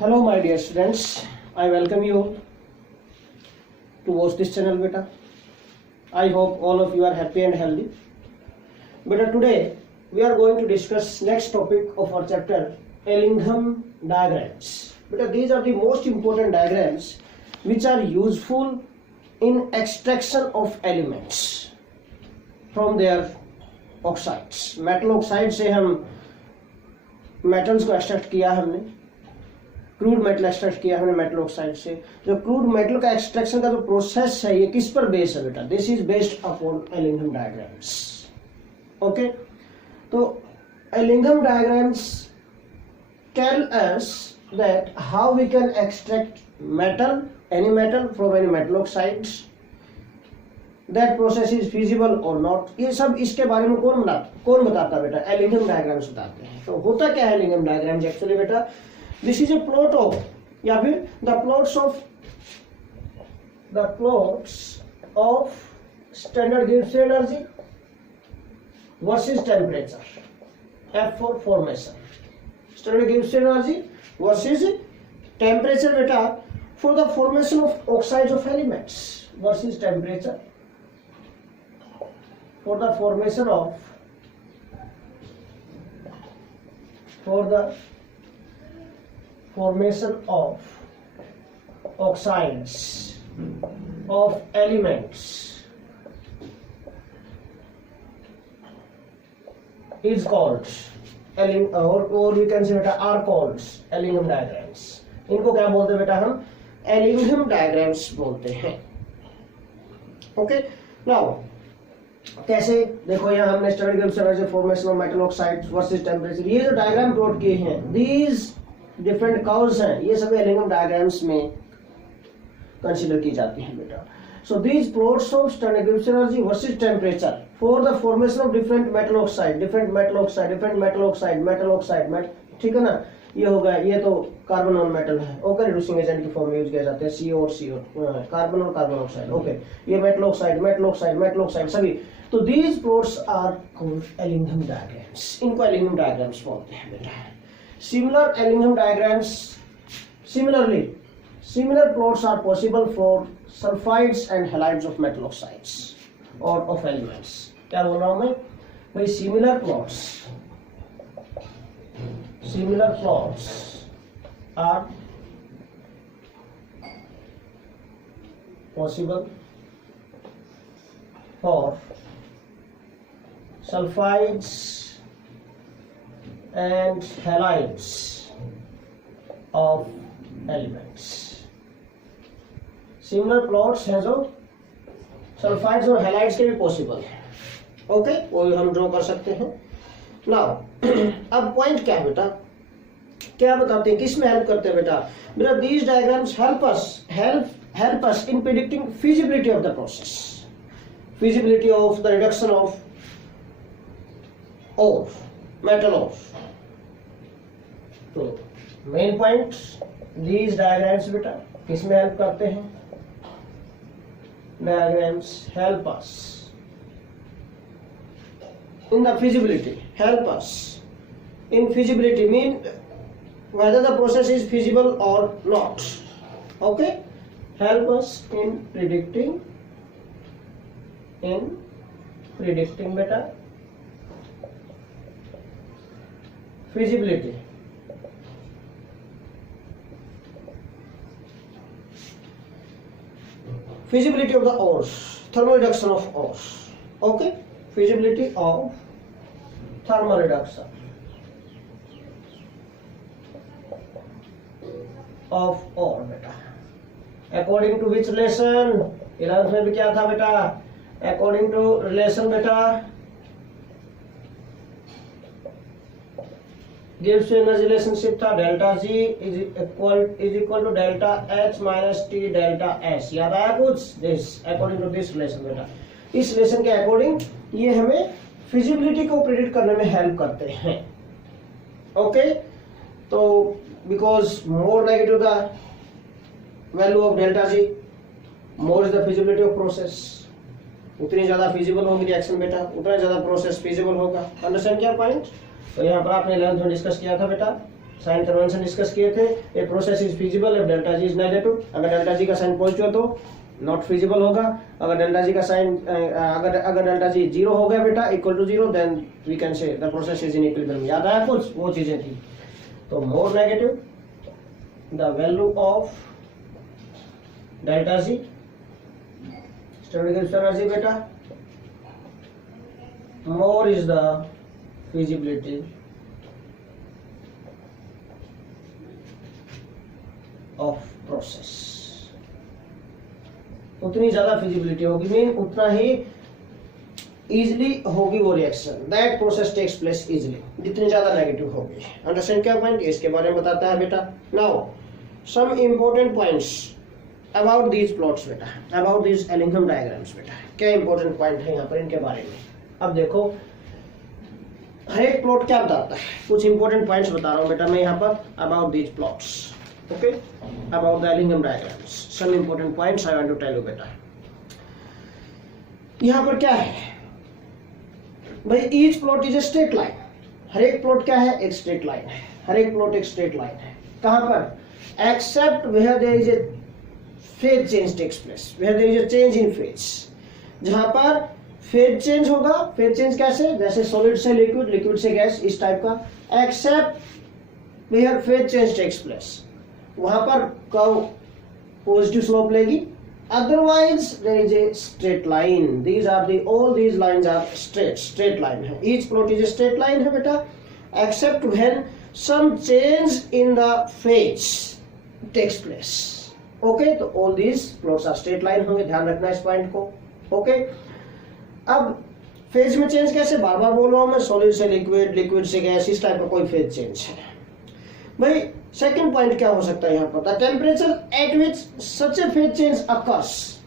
Hello my dear students, I welcome you to watch this channel beta. I hope all of you are happy and healthy. Beta, today we are going to discuss next topic of our chapter, Ellingham diagrams. Beta, these are the most important diagrams which are useful in extraction of elements from their oxides. Metal oxide से हम metals को extract किया हमने, crude metal extract किया हमने metal oxide से। जो crude metal का एक्सट्रैक्शन का जो प्रोसेस है ये किस पर बेस्ड है बेटा? This is based upon Ellingham diagrams. Okay, तो Ellingham diagrams tell us that how we can extract metal, any metal from any metal oxides, that process is feasible और नॉट। ये सब इसके बारे में कौन बताता है बेटा? एलिंघम डायग्राम्स बताते हैं। तो होता क्या है एलिंघम डायग्राम्स एक्चुअली बेटा? This is a plot of, या फिर the plots of standard Gibbs energy versus temperature, F for formation, standard Gibbs energy versus temperature beta for the formation of oxides of elements versus temperature for the formation of oxides of elements is called or we can say बेटा are called Ellingham diagrams। इनको क्या बोलते हैं बेटा? हम Ellingham diagrams बोलते हैं। Okay, now कैसे? देखो यहाँ हमने स्टडी किया formation of metal oxides versus temperature. ये जो डायग्राम प्लॉट किए हैं, दीज डिफरेंट कर्व्स हैं, ये सभी एलिंघम डायग्राम्स में कंसीडर की जाती हैं बेटा। So these plots of standard Gibbs energy versus temperature for the formation of different metal oxide, ठीक है ना? ये होगा, ये तो कार्बन और मेटल है। ओके, रिड्यूसिंग एजेंट की फॉर्म में यूज किया जाते हैं, CO और CO, कार्बन और कार्बन ऑक्साइड। ओके, ये मेटल ऑक्साइड सभी। तो these plots are called Ellingham diagrams. इनको एलिंघम डायग्राम्स बोलते हैं बेटा। Similar Ellingham diagrams, similar plots are possible for sulfides and halides of metal oxides or of elements। क्या बोल रहा हूं मैं भाई? similar plots are possible for sulfides and halides of elements। Similar plots हैं जो सल्फाइड्स और हैलाइड्स के भी पॉसिबल है। ओके, वो हम ड्रॉ कर सकते हैं। नाउ अब पॉइंट क्या है बेटा? क्या बताते हैं, किस में हेल्प करते हैं बेटा? बेटा these diagrams help us in predicting feasibility of the process, feasibility of the reduction of और मेटल ऑफ। तो मेन पॉइंट, दीज डायग्राम्स बेटा किस में हेल्प करते हैं? Diagrams help us in the feasibility, help us in feasibility mean whether the process is feasible or not। okay, help us in predicting beta feasibility of the ores, thermal reduction of ores। okay, feasibility of thermal reduction of ore बेटा। According to which relation? 11th में भी क्या था बेटा? According to relation बेटा, Gibbs energy relationship था delta G is equal to delta H minus T delta S। याद आया कुछ? This according to this relation बेटा। इस रिलेशन के अकॉर्डिंग ये हमें फिजिबिलिटी को प्रेडिक्ट करने में हेल्प करते हैं। ओके, तो because more negative the value of delta G, more is the feasibility of process। उतनी ज्यादा फिजिबल होगी रिएक्शन बेटा, उतना ज्यादा प्रोसेस फिजिबल होगा। अंडरस्टैंड किया पॉइंट? तो यहाँ पर आपने 11th में डिस्कस किया था बेटा साइन कन्वेंशन डिस्कस किए थे। A process is feasible if delta G is negative, अगर डेल्टा जी का साइन पॉजिटिव है तो नॉट फिजिबल होगा, अगर डेल्टा जी का साइन अगर डेल्टा जी जीरो हो गया बेटा equal to zero, then we can say the process is in equilibrium. याद आया कुछ, वो चीजें थी। तो more negative the value of delta G, standard energy बेटा, more is the feasibility of process। उतनी ज्यादा फिजिबिलिटी होगी, मीन उतना ही इजिली होगी वो reaction, that process takes place easily, जितनी ज्यादा नेगेटिव होगी। अंडरस्टैंड क्या पॉइंट इसके बारे में बताता है बेटा। Now some important points about these plots बेटा, अबाउट दीज एलिंघम डायग्राम्स बेटा, क्या इंपॉर्टेंट पॉइंट है यहाँ पर इनके बारे में। अब देखो हर एक प्लॉट क्या बताता है, कुछ इंपॉर्टेंट पॉइंट्स बता रहा हूं बेटा मैं यहाँ पर about these plots. Okay, about the Ellingham diagrams, some important points I want to tell you बेटा। यहाँ पर क्या है भाई, each plot is a straight line. हर एक प्लॉट क्या है, एक स्ट्रेट लाइन है। हर एक प्लॉट एक स्ट्रेट लाइन है। कहां पर, except where there is a phase change takes place, where there is a change in phase. जहां पर फेज चेंज होगा, फेज चेंज कैसे, जैसे सॉलिड से लिक्विड, लिक्विड से गैस, इस टाइप का। Except where phase change takes place, वहां पर कर्व पॉजिटिव स्लोप लेगी, otherwise there is a straight line. These are the all these lines are straight line है। Each plot is a straight line है बेटा, except when some change in the phase takes place. Okay, तो all these plots are straight line होंगे, ध्यान रखना इस point को। Okay, अब फेज में चेंज कैसे, बार बार बोल रहा हूं मैं, सॉलिड से लिक्विड, लिक्विड से गैस, इस टाइप का कोई फेज चेंज है भाई। सेकंड पॉइंट क्या हो सकता है यहाँ पर, the temperature at which such a phase change occurs.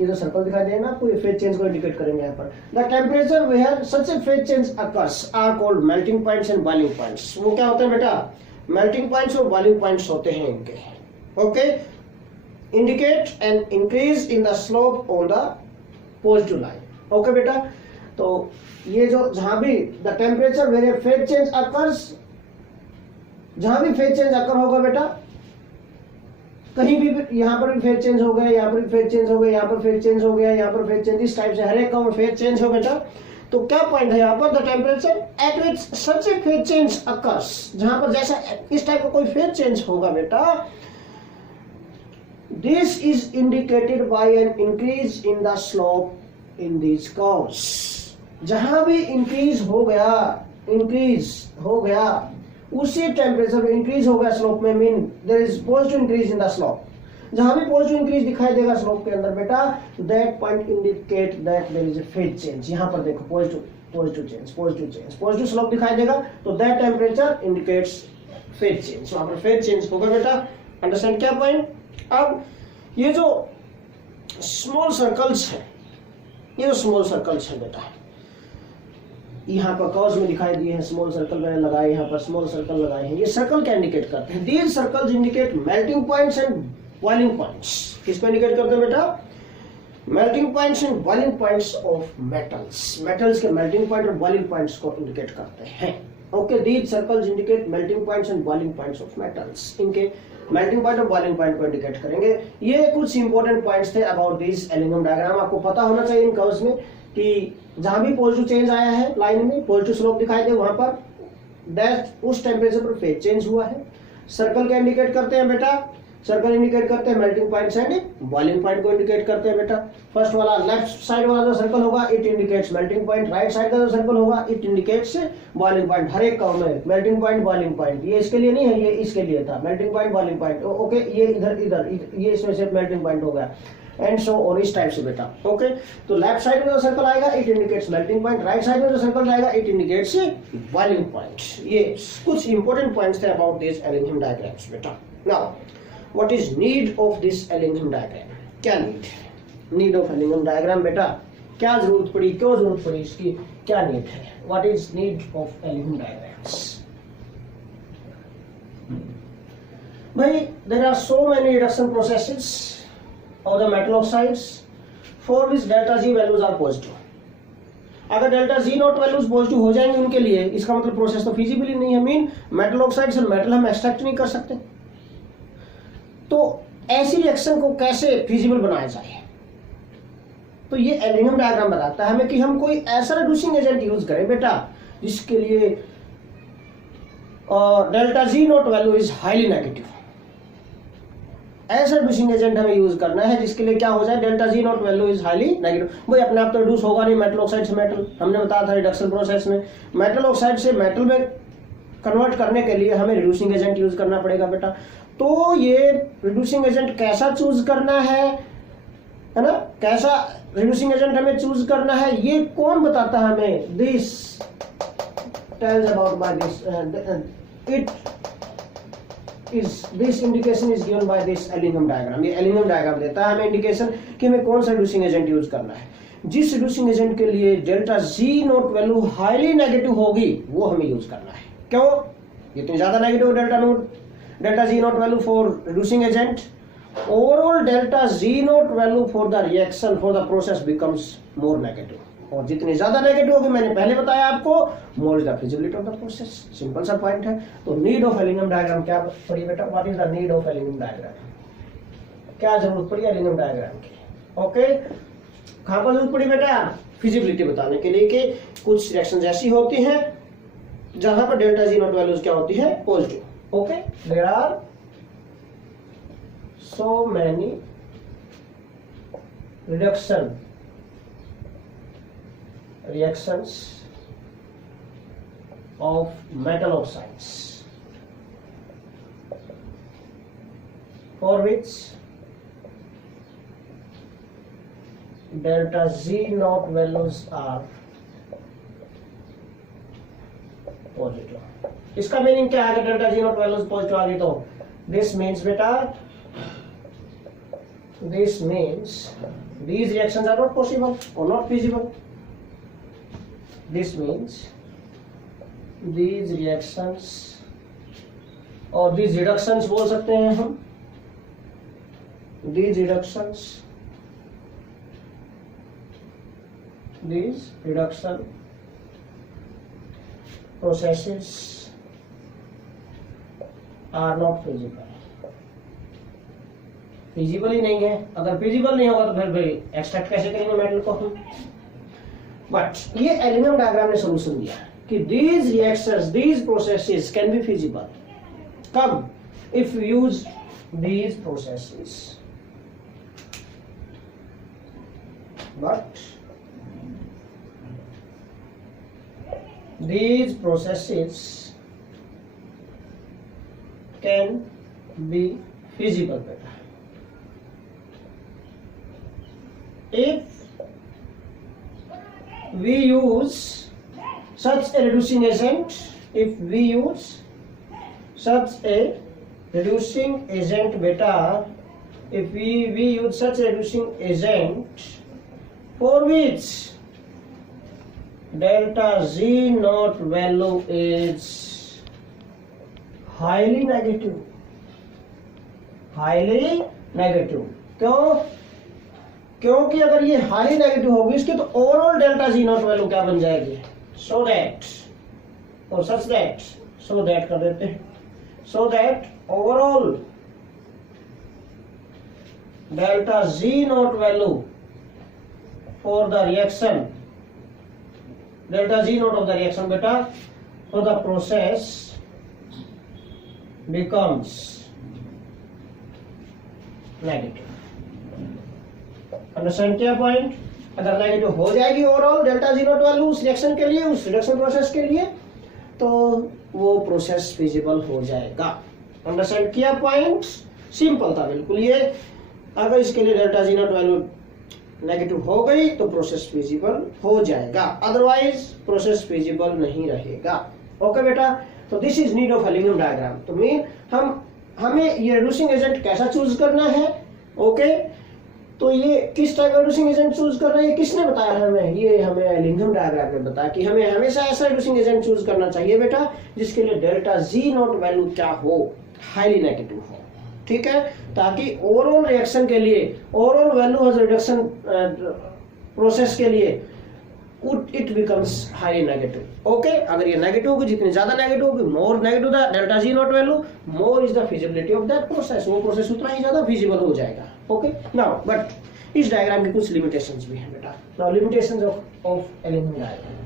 ये जो सर्कल दिखाई दे ना आपको, ये फेज चेंज को इंडिकेट करेंगे यहाँ पर। The temperature where such a phase change occurs are called melting points and boiling points. वो क्या होते हैं बेटा, मेल्टिंग पॉइंट्स और बॉइलिंग पॉइंट्स होते हैं इनके। Okay, indicate an increase in the slope on the positive line। Okay बेटा, तो ये जो जहां भी the temperature where a phase change occurs, जहां भी फेज चेंज अकर होगा बेटा, कहीं भी यहाँ पर भी फेज चेंज हो गया, यहाँ पर भी फेज चेंज हो गया, यहाँ पर फेज चेंज हो गया, यहाँ पर फेज चेंज, इस टाइप से हर एक का फेज चेंज हो बेटा। तो क्या पॉइंट है यहाँ पर, the temperature at which such a phase change occurs, जहां पर जैसा इस टाइप का कोई फेज चेंज होगा बेटा, this is indicated by an increase in the slope in these curves। जहां भी इंक्रीज हो गया उसी टेम्परेचर में इंक्रीज हो गया स्लोप में, mean there is positive increase in the slope. जहां भी पॉजिटिव इंक्रीज दिखाई देगा स्लोप के अंदर बेटा, that point indicate that there is a phase change. यहां पर देखो पॉजिटिव चेंज, पॉजिटिव स्लोप दिखाई देगा, तो that temperature indicates phase change. वहां पर फेज चेंज होगा बेटा। अंडरस्टैंड क्या पॉइंट। अब ये जो स्मॉल सर्कल्स है, ये जो स्मॉल सर्कल्स है बेटा, यहाँ पर कर्व्स में दिखाई दिए हैं, स्मॉल सर्कल मैंने लगाए, यहाँ पर स्मॉल सर्कल लगाए हैं। ये सर्कल क्या इंडिकेट करते हैं, these circles indicate melting points and boiling points. किसको इंडिकेट करते हैं बेटा, melting points and boiling points of metals. Metals के मेल्टिंग पॉइंट और बॉइलिंग पॉइंट्स को इंडिकेट करते हैं। Okay, these circles indicate melting points and boiling points of metals. इनके मेल्टिंग पॉइंट और बॉइलिंग पॉइंट को इंडिकेट करेंगे। ये कुछ इंपॉर्टेंट पॉइंट्स थे अबाउट दिस एलिंघम डायग्राम। आपको पता होना चाहिए इन कर्व्स में कि जहां भी पॉजिटिव चेंज आया है लाइन में, पॉजिटिव स्लोप दिखाई दे, वहां पर दैट उस टेम्परेचर पर फेज चेंज हुआ है। सर्कल क्या इंडिकेट करते हैं बेटा, सर्कल इंडिकेट करते हैं melting points and boiling point को इंडिकेट करते हैं बेटा। फर्स्ट वाला लेफ्ट साइड वाला जो सर्कल होगा it indicates melting point, right side का जो सर्कल होगा इट इंडिकेट्स बॉइलिंग पॉइंट। हर एक कर्व में मेल्टिंग पॉइंट बॉइलिंग पॉइंट, ये इसके लिए नहीं है, ये इसके लिए था, melting point boiling point. Okay, ये इधर ये इसमें से मेल्टिंग पॉइंट हो गया एंड सो और इस टाइप से बेटा। ओके, तो लेफ्ट साइड में जो सर्कल आएगा it indicates melting point, right side में जो सर्कल आएगा इट इंडिकेट्स बॉइलिंग पॉइंट। ये कुछ इंपॉर्टेंट पॉइंट्स थे अबाउट दिस एलिंघम डायग्राम्स बेटा। Now what is need of this Ellingham diagram, क्या नीड ऑफ एलिंघम डायग्राम बेटा, क्या जरूरत पड़ी, क्यों जरूरत पड़ी इसकी, क्या नीड है, what is need of Ellingham diagrams. भाई there are so many reduction processes of the metal oxides for which delta G values are positive. अगर delta G naught values positive हो जाएंगे उनके लिए, इसका मतलब प्रोसेस तो फिजिबल ही नहीं है। मीन मेटल ऑक्साइड से मेटल हम एक्सट्रैक्ट नहीं कर सकते। तो ऐसी रिएक्शन को कैसे फिजिबल बनाया जाए, तो ये एल्यूमिनियम डायग्राम बताता है हमें कि हम कोई ऐसा रिड्यूसिंग एजेंट यूज करें बेटा जिसके लिए delta G naught value is highly negative. ऐसा रिड्यूसिंग एजेंट हमें यूज करना है जिसके लिए क्या हो जाए, delta G naught value is highly negative. भाई अपने आप तो रिड्यूस होगा नहीं मेटल ऑक्साइड से मेटल, हमने बताया था रिडक्शन प्रोसेस में मेटल ऑक्साइड से मेटल में कन्वर्ट करने के लिए हमें रिड्यूसिंग एजेंट यूज करना पड़ेगा बेटा। तो ये रिड्यूसिंग एजेंट कैसा चूज करना है ना, कैसा रिड्यूसिंग एजेंट हमें चूज करना है, ये कौन बताता है हमें, this tells about by this it is this indication is given by this aluminium diagram. ये एल्यूमिनियम डायग्राम देता है हमें इंडिकेशन कि हमें कौन सा रिड्यूसिंग एजेंट यूज करना है। जिस रिड्यूसिंग एजेंट के लिए delta G note value highly negative होगी वो हमें यूज करना है। क्यों, जितनी ज्यादा negative delta G note value for reducing agent, overall delta ji note value for the reaction for the process becomes more negative. और जितनी ज्यादा नेगेटिव होगी, मैंने पहले बताया आपको, more is the feasibility of the process. Simple सा point है। तो नीड ऑफ एल्यूमिनियम डायग्राम क्या पड़ी बेटा, what is the need of aluminium diagram, क्या जरूरत पड़ी एल्यूमिनियम डायग्राम की। ओके, कहां पर जरूरत पड़ी बेटा, फिजिबिलिटी बताने के लिए कि कुछ रिएक्शन ऐसी होती हैं जहां पर डेल्टा जी नॉट वैल्यूज क्या होती है, positive. Okay, there are so many reactions of metal oxides for which delta Z naught values are positive। इसका मीनिंग क्या है, अगर delta G naught values positive आ गई तो दिस मीन्स बेटा, this means these reactions are not possible or not feasible। this means these reactions or these reductions बोल सकते हैं हम, these reduction processes are not feasible। Feasible ही नहीं है। अगर फिजिबल नहीं होगा तो फिर भाई एक्सट्रैक्ट कैसे करेंगे मेटल को हम। बट ये एल्यूमिनियम डायग्राम ने सॉल्यूशन दिया कि these reactions, these processes can be feasible। कब, if you use these processes, but these processes can be feasible better if we use such a reducing agent, if we use such a reducing agent beta, if we use such a reducing agent for which delta Z naught value is highly negative, highly negative। क्यों, क्योंकि अगर ये highly negative होगी इसकी तो overall delta G naught value क्या बन जाएगी, सो दैट और सच दैट, सो दैट कर देते हैं, so that overall delta G naught value for the reaction, delta G naught of the reaction बेटा for the process becomes negative. Understand किया point, अगर नेगेटिव हो जाएगी overall delta G naught value उस reaction के लिए, उस रिडक्शन प्रोसेस के लिए, तो वो प्रोसेस फिजिबल हो जाएगा। अंडरस्टैंड किया पॉइंट, सिंपल था बिल्कुल ये। अगर इसके लिए delta G naught value negative हो गई तो प्रोसेस फिजिबल हो जाएगा, अदरवाइज प्रोसेस फिजिबल नहीं रहेगा। ओके बेटा, तो this is need of aluminium diagram. तो मीन हमें ये रिड्यूसिंग एजेंट कैसा चूज करना है। ओके, तो ये किस टाइप का रिड्यूसिंग एजेंट चूज करना है, ये किसने बताया हमें, ये हमें एल्यूमिनियम डायग्राम में बताया कि हमें हमेशा ऐसा रिड्यूसिंग एजेंट चूज करना चाहिए बेटा जिसके लिए डेल्टा जी नॉट वैल्यू क्या हो, हाईली नेगेटिव हो। ठीक है, ताकि ओवरऑल रिएक्शन के लिए, overall value of reduction process के लिए it becomes highly negative. Okay, अगर ये नेगेटिव होगी, जितनी ज्यादा नेगेटिव होगी, मोर negative the delta G naught value, more is the feasibility of that process, वो प्रोसेस उतना ही ज्यादा फिजिबल हो जाएगा. ओके, नाउ बट इस डायग्राम की कुछ लिमिटेशंस भी हैं बेटा. Now limitations of element diagram,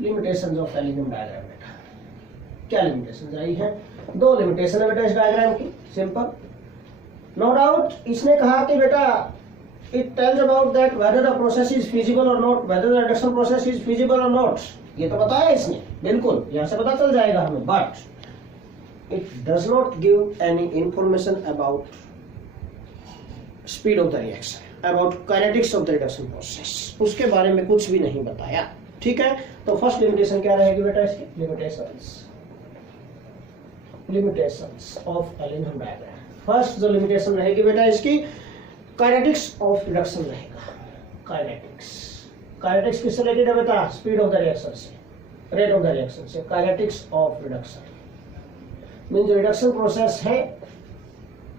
limitations of element diagram बेटा. क्या लिमिटेशंस आई है? दो लिमिटेशन है बेटा इस डायग्राम की, सिंपल. नो डाउट इसने कहा कि बेटा it tells about that whether the process is feasible or not, whether the reduction process is feasible or not. ये तो बताया इसने, बिल्कुल यहाँ से पता चल जाएगा हमें. but it does not give any information about speed of the reaction, about kinetics of the reduction process. उसके बारे में कुछ भी नहीं बताया. ठीक है, तो फर्स्ट लिमिटेशन क्या रहेगी बेटा इसकी? Limitations of element diagram. First जो लिमिटेशन रहेगी बेटा इसकी, काइनेटिक्स ऑफ रिडक्शन रहेगा. काइनेटिक्स किससे रिलेटेड है बेटा? स्पीड ऑफ द रिएक्शन से, रेट ऑफ द रिएक्शन से. काइनेटिक्स ऑफ रिडक्शन मीन जो रिडक्शन प्रोसेस है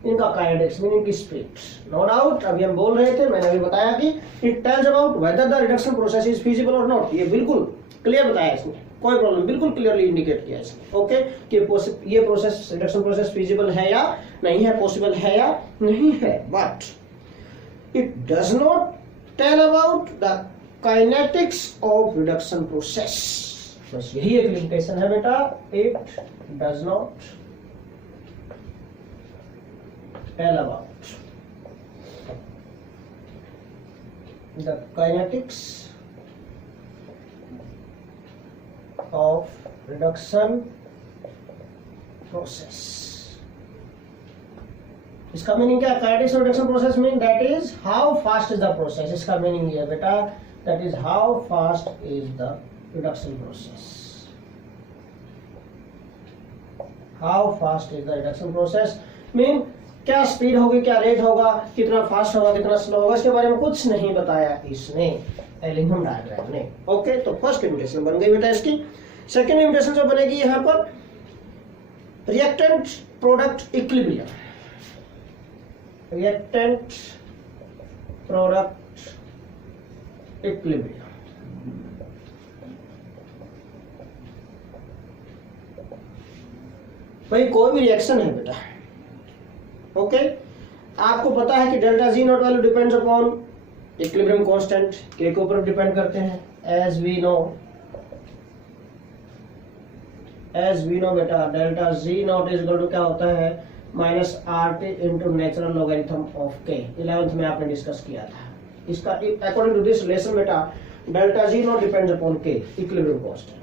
इनका काइनेटिक्स मीन इनकी स्पीड. नो डाउट अभी हम बोल रहे थे, मैंने अभी बताया कि it tells about whether the reduction process is feasible और नॉट. ये बिल्कुल क्लियर बताया इसने, कोई प्रॉब्लम, बिल्कुल क्लियरली इंडिकेट किया इसने. ओके, कि ये प्रोसेस, रिडक्शन प्रोसेस फीजिबल है या नहीं है, पॉसिबल है या नहीं है. But it does not tell about the kinetics of reduction process. बस यही एक लिमिटेशन है बेटा. it does not tell about the kinetics of reduction process. इसका मीनिंग क्या? Kinetics of reduction process mean that is how fast is the process. इसका meaning ये है बेटा, that is how fast is the reduction process. How fast is the reduction process mean क्या speed होगी, क्या rate होगा, कितना फास्ट होगा, कितना स्लो होगा, इसके बारे में कुछ नहीं बताया इसने एलिमेंट डायग्राम ने. ओके, तो फर्स्ट लिमिटेशन बन गई बेटा इसकी. सेकेंड लिमिटेशन जो बनेगी यहाँ पर, reactant product equilibrium. reactant product equilibrium. भाई कोई भी रिएक्शन है बेटा, ओके, आपको पता है कि delta G naught value depends upon equilibrium constant के ऊपर डिपेंड करते हैं. एज वी नो बेटा, delta G naught is equal to क्या होता है? Minus RT into natural logarithm of K. 11th में आपने डिस्कस किया था इसका. अकॉर्डिंग टू दिस रिलेशन बेटा, delta G naught depends upon K, equilibrium constant.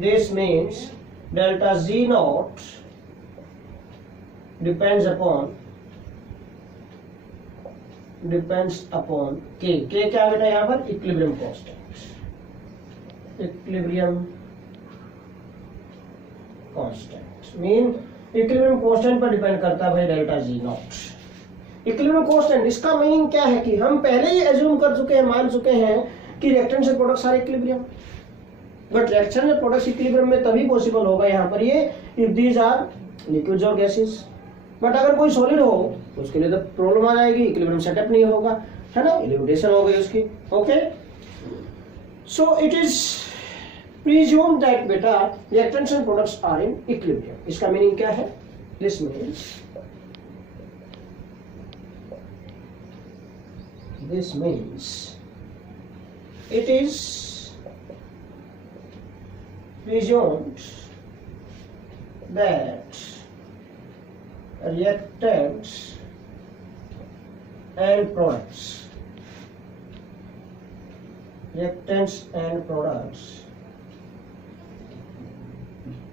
This means delta G naught depends upon K. K क्या बेटा यहाँ पर? Equilibrium constant. Equilibrium constant mean equilibrium constant पर डिपेंड करता है भाई delta G not. Equilibrium constant, इसका मीनिंग क्या है कि हम पहले ही एज्यूम कर चुके हैं, मान चुके हैं कि रिएक्टेंट से products are equilibrium. But reaction से प्रोडक्ट्स इक्विलिब्रियम में तभी पॉसिबल होगा यहाँ पर ये, इफ दीज आर लिक्विड्स और गैसेस. बट अगर कोई सॉलिड हो तो उसके लिए तो प्रॉब्लम आ जाएगी, इक्विलिब्रियम सेटअप नहीं होगा, है ना, लिमिटेशन हो गई उसकी. Okay, so it is presume that beta reactants and products are in equilibrium. इसका मीनिंग क्या है? This means it is presumed that reactants and products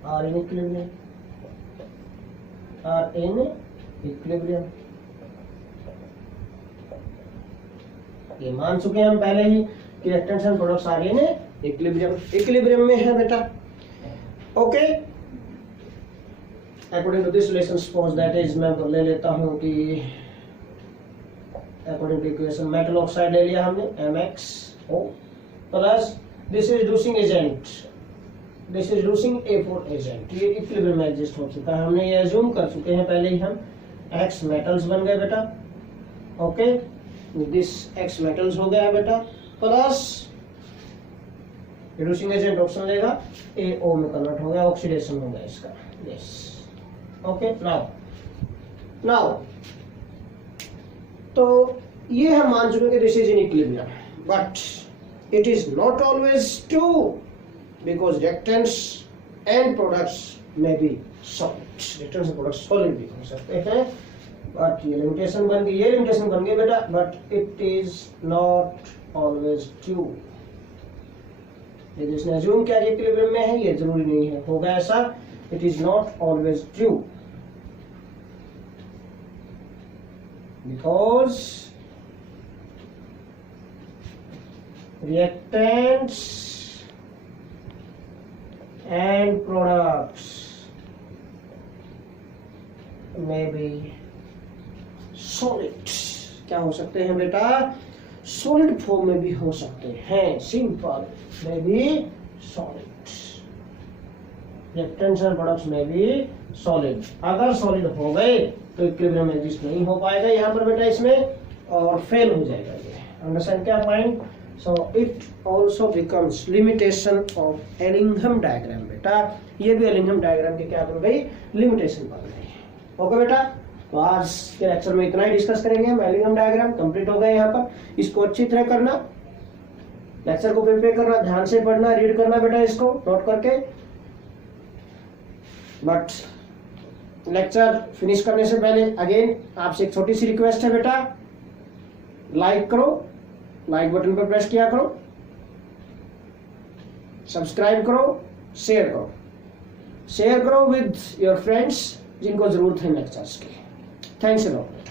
are in equilibrium. ये मान चुके हैं हम पहले ही कि reactants and products are in equilibrium में है बेटा. Okay, according to this relation suppose that is, मैं तो ले लेता हूं कि according to equation metal oxide ले लिया हमने, MxO plus this is reducing agent, this is reducing A4 agent. ये इक्विलिब्रियम में एग्जिस्ट हो चुका है, हमने ये एज्यूम कर चुके हैं पहले ही हम. X मेटल्स बन गए बेटा, ओके, दिस एक्स मेटल्स हो गया बेटा, प्लस रिड्यूसिंग एजेंट ऑप्शन लेगा, AO में कन्वर्ट हो गया, ऑक्सीडेशन हो गया इसका, यस। ओके, नाउ तो ये हम मान चुके कि this is in equilibrium, but it is not always true because reactants and products में be solid, reactants and products solid भी हो सकते हैं, बट ये लिमिटेशन बन गई बेटा, but it is not always true. ये जिसने अज्यूम किया कि इक्विलिब्रियम में है, ये जरूरी नहीं है होगा ऐसा, it is not always true because reactants and products may be solid, क्या हो सकते हैं बेटा, सॉलिड फॉर्म में भी हो सकते हैं, सिंपल, में भी सॉलिड, रिएक्टेंट्स एंड प्रोडक्ट्स में भी सॉलिड। अगर सॉलिड हो गए तो इक्विलिब्रियम एग्जिस्ट नहीं हो पाएगा यहाँ पर बेटा इसमें, और फेल हो जाएगा ये, अंडरस्टैंड क्या point. So it also becomes limitation of Ellingham diagram बेटा, ये भी Ellingham diagram की क्या बन गई, लिमिटेशन बन गई। ओके बेटा, तो आज के लेक्चर में इतना ही डिस्कस करेंगे हम। Ellingham diagram कंप्लीट हो गया यहाँ पर, इसको अच्छी तरह करना, लेक्चर को प्रिपेयर करना, ध्यान से पढ़ना, रीड करना बेटा इसको नोट करके। बट लेक्चर फिनिश करने से पहले अगेन आपसे एक छोटी सी रिक्वेस्ट है बेटा, लाइक करो, लाइक बटन पर प्रेस किया करो, सब्सक्राइब करो, शेयर करो विद योर फ्रेंड्स जिनको जरूरत है लेक्चर्स की। Thanks a lot.